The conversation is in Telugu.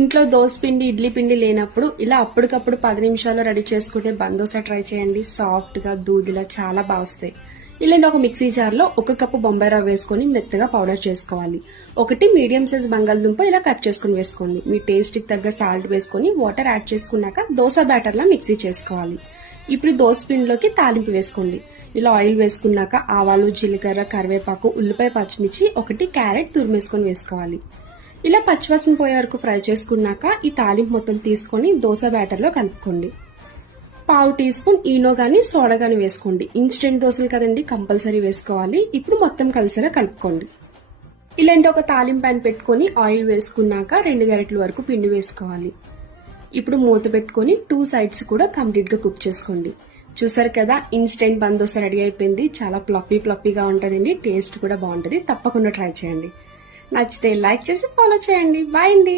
ఇంట్లో దోస పిండి ఇడ్లీ పిండి లేనప్పుడు ఇలా అప్పటికప్పుడు 10 నిమిషాల్లో రెడీ చేసుకుంటే బందోస ట్రై చేయండి. సాఫ్ట్ గా దూదిలా చాలా బాగా వస్తాయి. ఇలాంటి ఒక మిక్సీ జార్ లో 1 కప్పు బొంబాయి రవ్వ వేసుకొని మెత్తగా పౌడర్ చేసుకోవాలి. 1 మీడియం సైజ్ బంగాళదుంప ఇలా కట్ చేసుకుని వేసుకోండి. మీ టేస్ట్ కి తగ్గ సాల్ట్ వేసుకొని వాటర్ యాడ్ చేసుకున్నాక దోస బ్యాటర్ లా మిక్సీ చేసుకోవాలి. ఇప్పుడు దోస పిండిలోకి తాలింపు వేసుకోండి. ఇలా ఆయిల్ వేసుకున్నాక ఆవాలు, జీలకర్ర, కరివేపాకు, ఉల్లిపాయ, పచ్చిమిర్చి, 1 క్యారెట్ తురిమేసుకొని వేసుకోవాలి. ఇలా పచ్చివాసన పోయే వరకు ఫ్రై చేసుకున్నాక ఈ తాలింపు మొత్తం తీసుకొని దోస బ్యాటర్ లో కలుపుకోండి. పావు టీ స్పూన్ ఈనో గాని సోడా గాని వేసుకోండి. ఇన్స్టెంట్ దోశలు కదండి, కంపల్సరీ వేసుకోవాలి. ఇప్పుడు మొత్తం కలిసేలా కలుపుకోండి. ఇలాంటి ఒక తాలింపు ప్యాన్ పెట్టుకొని ఆయిల్ వేసుకున్నాక 2 గరిటెల వరకు పిండి వేసుకోవాలి. ఇప్పుడు మూత పెట్టుకొని 2 సైడ్స్ కూడా కంప్లీట్ గా కుక్ చేసుకోండి. చూసారు కదా, ఇన్స్టెంట్ బందోస రెడీ అయిపోయింది. చాలా ఫ్లఫీగా ఉంటుందండి. టేస్ట్ కూడా బాగుంటుంది. తప్పకుండా ట్రై చేయండి. నచ్చితే లైక్ చేసి ఫాలో చేయండి. బాయ్ అండి.